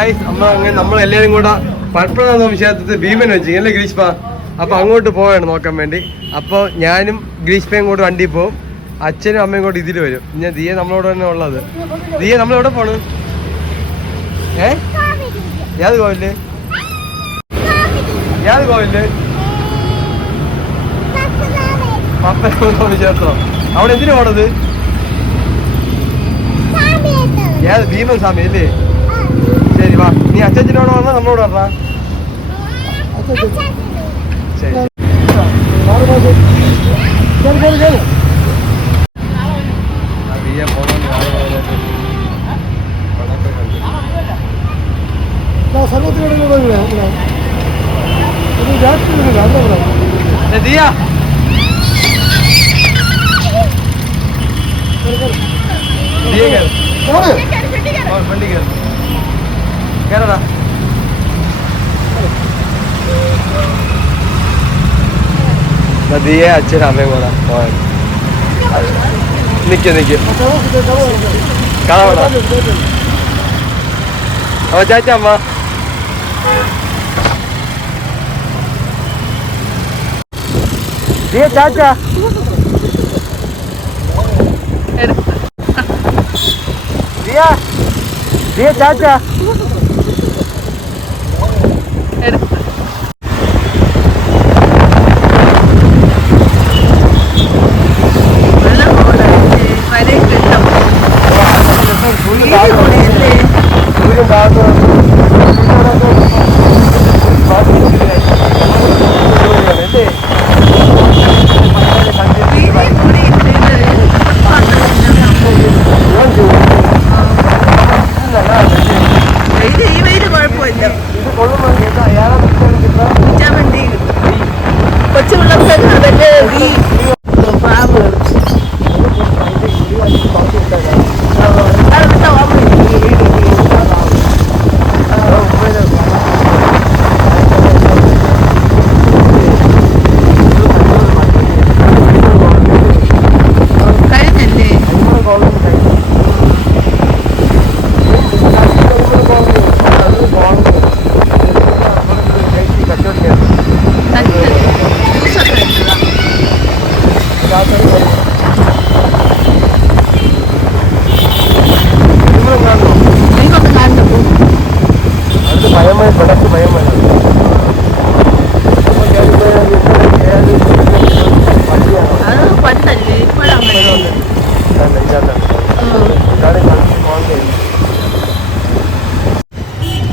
Guys നമ്മളെല്ലാവരും കൂടെ പത്മനാഭ ക്ഷേത്രത്തിൽ ഭീമൻ വെച്ചു അല്ലേ ഗ്രീഷ്മ? അപ്പൊ അങ്ങോട്ട് പോവാണ് നോക്കാൻ വേണ്ടി. അപ്പോൾ ഞാനും ഗ്രീഷ്മയും കൂടെ വണ്ടി പോവും, അച്ഛനും അമ്മയും കൂടെ ഇതിൽ വരും. ഞാൻ ദിയ നമ്മളോട് തന്നെ ഉള്ളത്. ദിയ നമ്മളെവിടെ പോണ്? ഏത് കോവില്? ഏത് കോവില്? പത്മനാഭ ക്ഷേത്രം. അവിടെ എന്തിനു പോണത്? ഏത് ഭീമൻ സ്വാമി അല്ലേ? ശരി വാ, നീ അച്ഛനോട് പറഞ്ഞാ നമ്മളോട് പറഞ്ഞ ശരി. ദിയ വണ്ടി കേറടാ. ദിയെ അച്ഛനും അമ്മയും കൂടെ പോവാൻ നിക്ക് കാണാ. അപ്പൊ ചാച്ച അമ്മ ദിയ ചാച്ച ദിയ ചാച്ച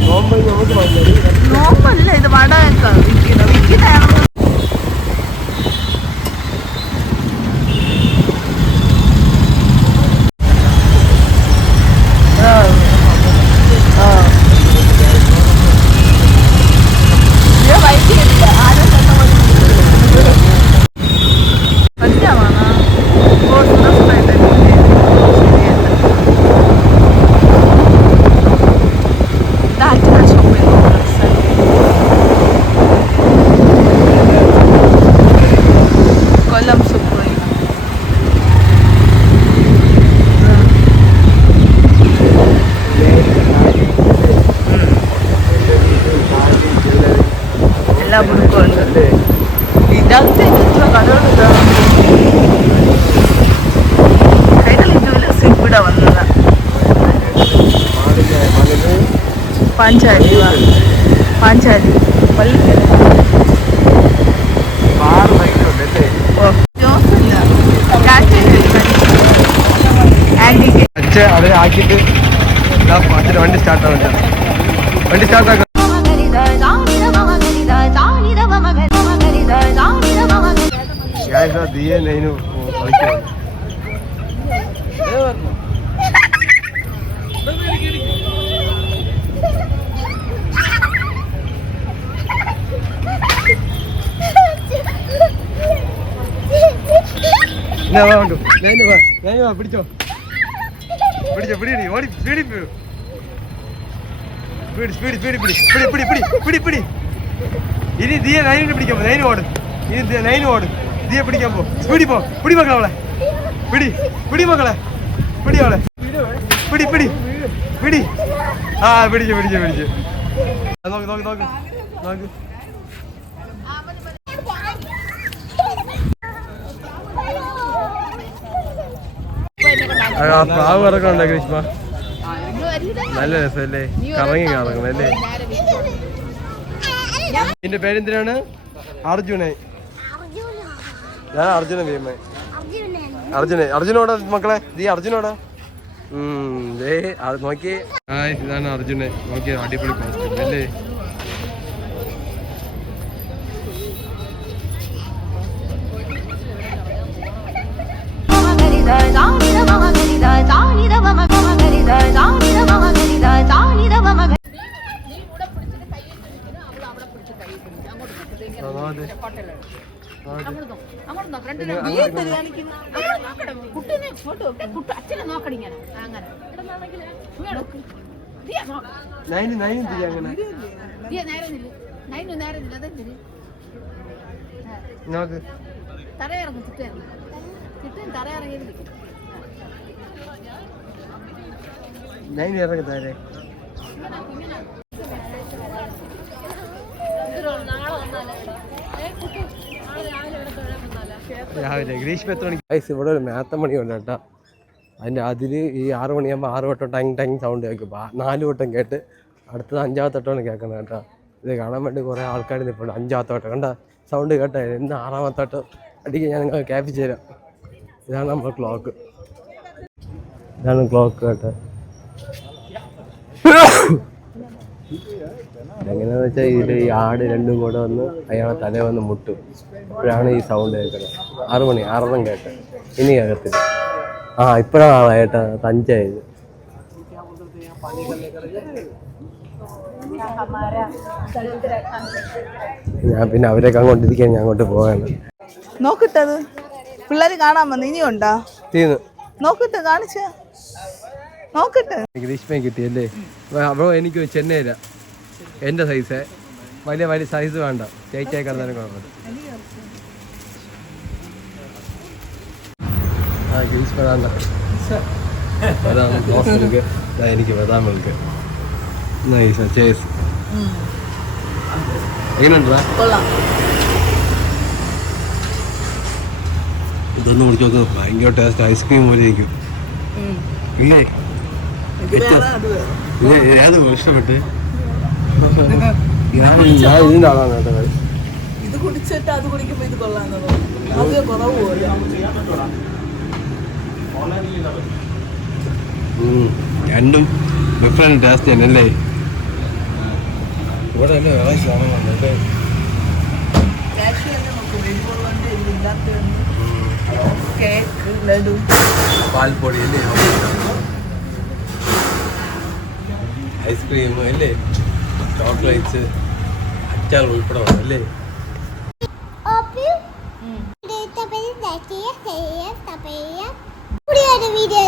നോമ്പല്ല, ഇത് വടയൊക്കെ വിൽക്കുന്ന പാഞ്ചാലി പള്ളിക്കര അച്ഛൻ അവരെ ആക്കിയിട്ട് വണ്ടി സ്റ്റാർട്ടാണ്. വണ്ടി സ്റ്റാർട്ടാക്കാം. ദിയെ നൈനു കളിക്കുന്നു. പിടിച്ചോ പിടി ഓടി സ്പീഡിൽ പിടി. ഇനി ദിയെ നൈനിനെ പിടിക്കാൻ പോ. നൈന് ഓട്. ഇനി നൈന് ഓട്. ദിയെ പിടിക്കാൻ പോ. സ്പീഡിൽ പോ. പിടി മക്കളെ അവളെ. പിടി മക്കളെ. പിടി അവളെ. പിടി ആ പിടിച്ചു പിടിച്ചു പിടിച്ചു. നോക്ക് നോക്ക് നോക്ക് നോക്ക്. പ്രാവ് ഇറക്കണ്ടോ ഗ്രീഷ്മ? നല്ല രസമല്ലേ, കറങ്ങി കറങ്ങണല്ലേ. നിന്റെ പേരെന്തിനാണ്? അർജുനെ. ഞാൻ അർജുന ഭീമ. അർജുനോടാ മക്കളെ, നീ അർജുനോടാ. നോക്കിയേ, ഇതാണ് അർജുനെ. നോക്കിയേ, അടിപൊളി കോസ്റ്റ്യൂം അല്ലേ. ഇറങ്ങി രാവിലെ ഗ്രീഷ്മ എത്ര മണിക്ക്? ഇവിടെ ഒരു മേത്തമണി ഉണ്ട് കേട്ടോ. അതിൽ ഈ 6 മണിയാകുമ്പോൾ 6 വട്ടം ടങ് ടങ് സൗണ്ട് കേൾക്കും. 4 വട്ടം കേട്ട് അടുത്തത് 5ാമത്തെ വട്ടമാണ് കേൾക്കണം കേട്ടോ. ഇത് കാണാൻ വേണ്ടി കുറേ ആൾക്കാർ നിൽപ്പുണ്ട്. 5ാമത്തെ വട്ടം കണ്ട സൗണ്ട് കേട്ടോ. ഇന്ന് 6ാമത്തെ വട്ടം അടിക്കാൻ ഞാൻ നിങ്ങൾക്ക് ക്യാപ്പിച്ച് തരാം. ഇതാണ് നമ്മൾ ക്ലോക്ക്. ഇതാണ് ക്ലോക്ക് കേട്ടോ. എങ്ങനെയാന്ന് വെച്ചാൽ ഇതിൽ ഈ ആട് രണ്ടും കൂടെ വന്ന് അയാളെ തല വന്ന് മുട്ടും. ഇപ്പോഴാണ് ഈ സൗണ്ട് കേൾക്കുന്നത്. 6 മണി 6 കേട്ട് ഇനി കേൾക്കത്തില്ല. ഇപ്പോഴാണ് ഏട്ടാ 5 ആയത്. ഞാൻ പിന്നെ അവരൊക്കെ അങ്ങോട്ടിരിക്കാൻ ഞാൻ അങ്ങോട്ട് പോവാണ്. നോക്കിട്ടത് പിള്ളേര് കാണാൻ വന്ന് ഇനിയുണ്ടോ? തീർന്നു. നോക്കിട്ട് കാണിച്ച നോക്കിട്ട് ഗ്രീഷ്മ കിട്ടിയല്ലേ. അപ്പോൾ എനിക്ക് ചെന്നൈയില എൻ്റെ സൈസ് വലിയ വലിയ സൈസ് വേണ്ട. ചേച്ചിയായി കിടന്നാലും കുഴപ്പമില്ല. ഗ്രീഷ്മ വേണ്ട. എനിക്ക് ബദാം മിൽക്ക് നൈസ്. ചേസ് എങ്ങനെയുണ്ടാ? ഇതൊന്നും കുടിച്ച് നോക്ക്, ഭയങ്കര ടേസ്റ്റ്. ഐസ്ക്രീം പോലെ ഇരിക്കും ഇല്ലേ? ഏത് ഇഷ്ടപ്പെട്ട്? ഞാൻ ഇതിൻ്റെ ആളാണ് കേട്ടോ. ഇത് കുടിച്ചിട്ട് അത് കുടിക്കുമ്പോ ഇത് കൊള്ളാന്നോ? രണ്ടും ഡിഫറെന്റ് ടേസ്റ്റ് തന്നെയല്ലേ. ഇവിടെ തന്നെ വേറെ സാധനങ്ങളുണ്ട്. കേക്ക്, ലഡു, പാൽപ്പൊടി അല്ലേ, ഐസ്ക്രീം അല്ലേ, ചോക്ലേറ്റ്സ്, അച്ചാർ ഉൾപ്പെടെ അല്ലേ. വീഡിയോ